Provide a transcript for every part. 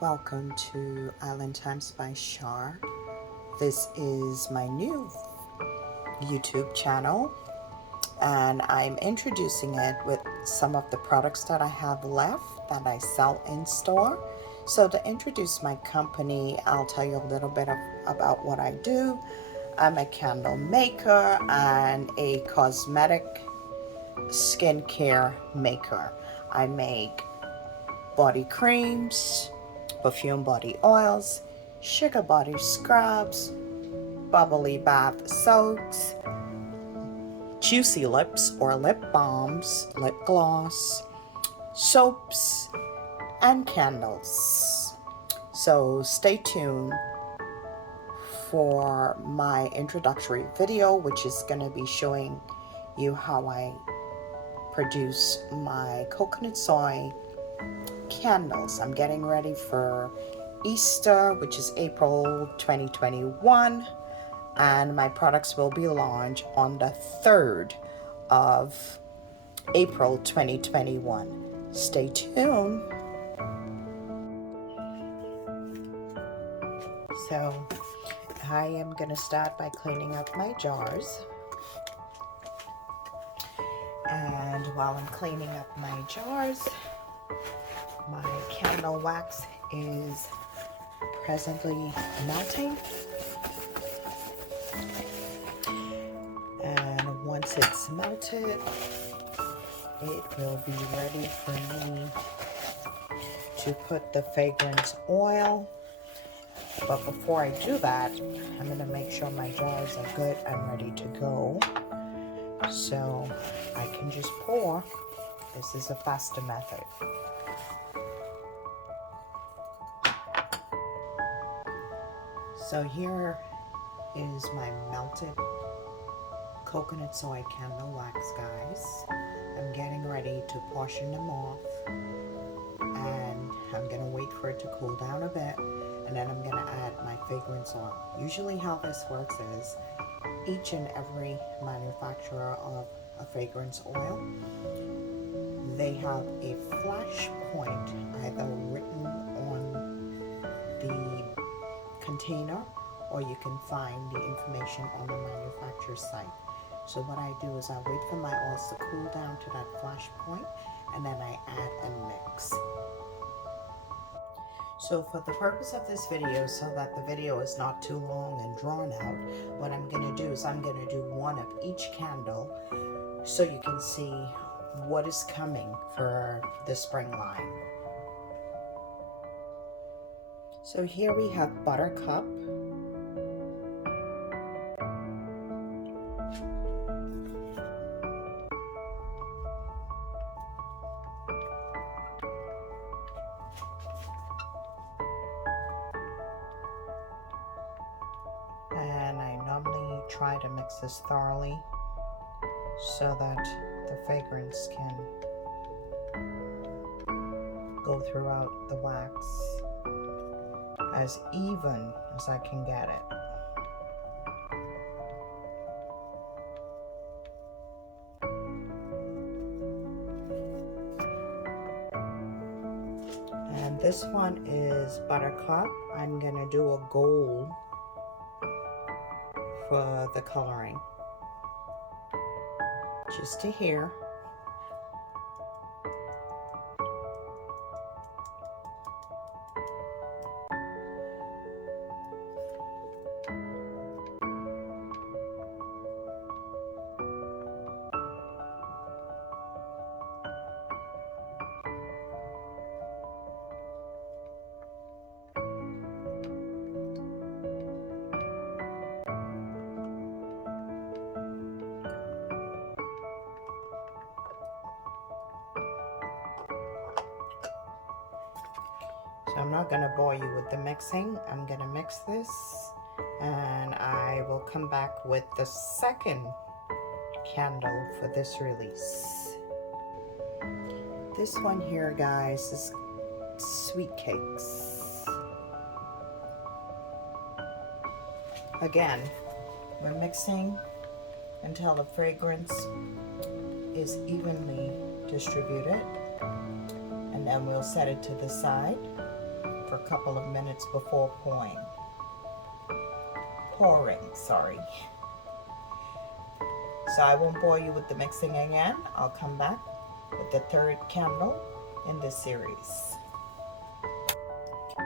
Welcome to Island Times by Shar. This is my new YouTube channel, and I'm introducing it with some of the products that I have left that I sell in store. So to introduce my company, I'll tell you a little bit about what I do. I'm a candle maker and a cosmetic skincare maker. I make body creams, perfume body oils, sugar body scrubs, bubbly bath soaks, juicy lips or lip balms, lip gloss, soaps, and candles. So stay tuned for my introductory video, which is going to be showing you how I produce my coconut soy candles. I'm getting ready for Easter, which is April 2021, and my products will be launched on the 3rd of April 2021. Stay tuned. So I am going to start by cleaning up my jars. And while I'm cleaning up my jars, my candle wax is presently melting. And once it's melted, it will be ready for me to put the fragrance oil. But before I do that, I'm going to make sure my jars are good and ready to go. So I can just pour. This is a faster method. So here is my melted coconut soy candle wax, guys. I'm getting ready to portion them off, and I'm gonna wait for it to cool down a bit, and then I'm gonna add my fragrance oil. Usually how this works is each and every manufacturer of a fragrance oil, they have a flash point either written on the container, or you can find the information on the manufacturer's site. So what I do is I wait for my oils to cool down to that flash point, and then I add and mix. So for the purpose of this video, so that the video is not too long and drawn out, what I'm going to do is I'm going to do one of each candle so you can see what is coming for the spring line. So here we have Buttercup. And I normally try to mix this thoroughly so that the fragrance can go throughout the wax as even as I can get it. And this one is Buttercup. I'm gonna do a gold for the coloring, just to here. So I'm not going to bore you with the mixing. I'm going to mix this, and I will come back with the second candle for this release. This one here, guys, is sweet cakes. Again, we're mixing until the fragrance is evenly distributed, and then we'll set it to the side. for a couple of minutes before pouring, sorry. So I won't bore you with the mixing again. I'll come back with the third candle in this series.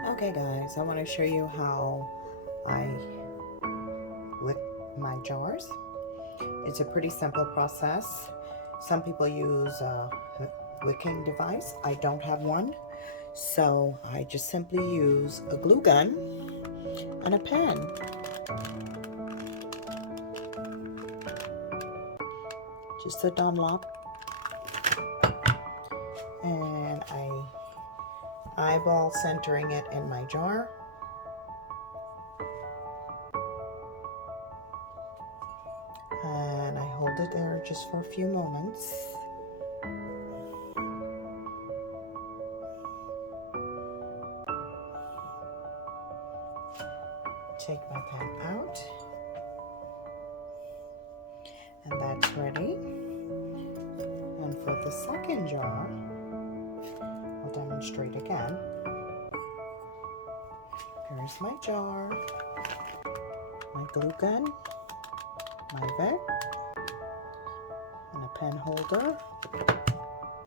Okay guys, I want to show you how I wick my jars. It's a pretty simple process. Some people use a wicking device. I don't have one. So I just simply use a glue gun and a pen. Just a Dunlop. And I eyeball centering it in my jar. And I hold it there just for a few moments. Take my pen out. And that's ready. And for the second jar, I'll demonstrate again. Here's my jar, my glue gun, my Vic, and a pen holder,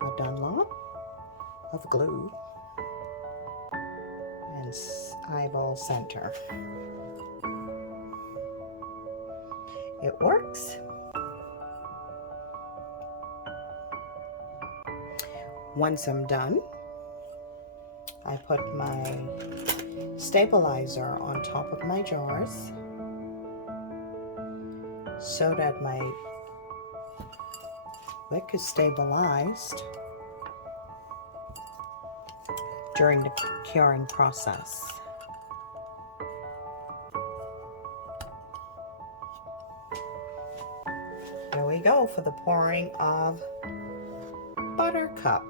a Dunlop of glue, and eyeball center. It works. Once I'm done, I put my stabilizer on top of my jars so that my wick is stabilized during the curing process. Here we go for the pouring of Buttercup.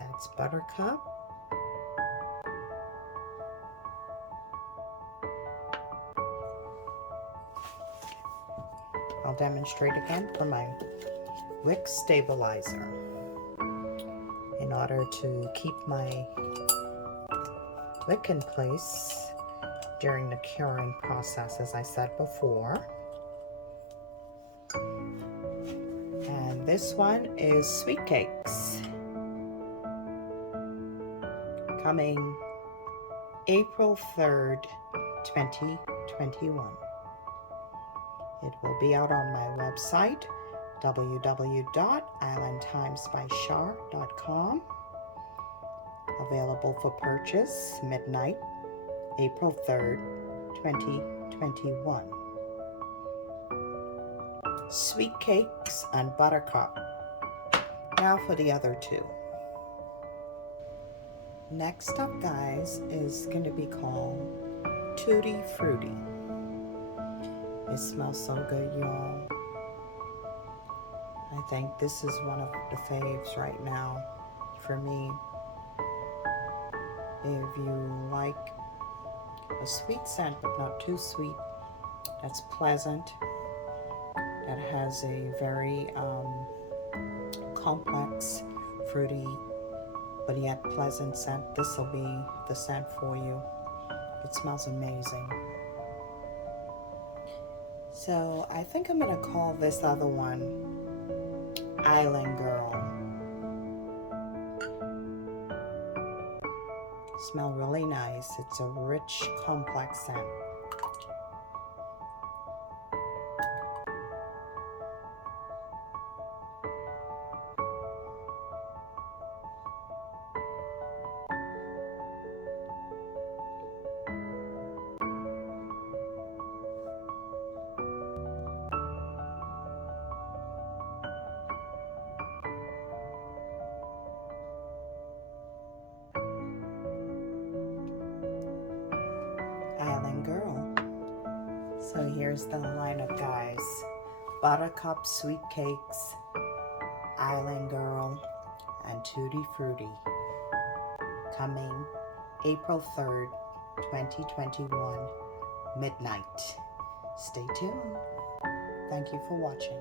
That's Buttercup. I'll demonstrate again for my wick stabilizer. In order to keep my wick in place during the curing process, as I said before. And this one is Sweet Cakes, coming April 3rd, 2021. It will be out on my website, www.islandtimesbychar.com. Available for purchase midnight, April 3rd, 2021. Sweet Cakes and Buttercup. Now for the other two. Next up, guys, is going to be called Tutti Frutti. It smells so good, y'all. I think this is one of the faves right now for me. If you like a sweet scent, but not too sweet, that's pleasant, that has a very complex, fruity, but yet pleasant scent, this will be the scent for you. It smells amazing. So I think I'm gonna call this other one Island Girl. Smell really nice. It's a rich, complex scent. Island Girl. So here's the lineup, guys. Buttercup Sweet Cakes, Island Girl, and Tutti Frutti. Coming April 3rd, 2021, midnight. Stay tuned. Thank you for watching.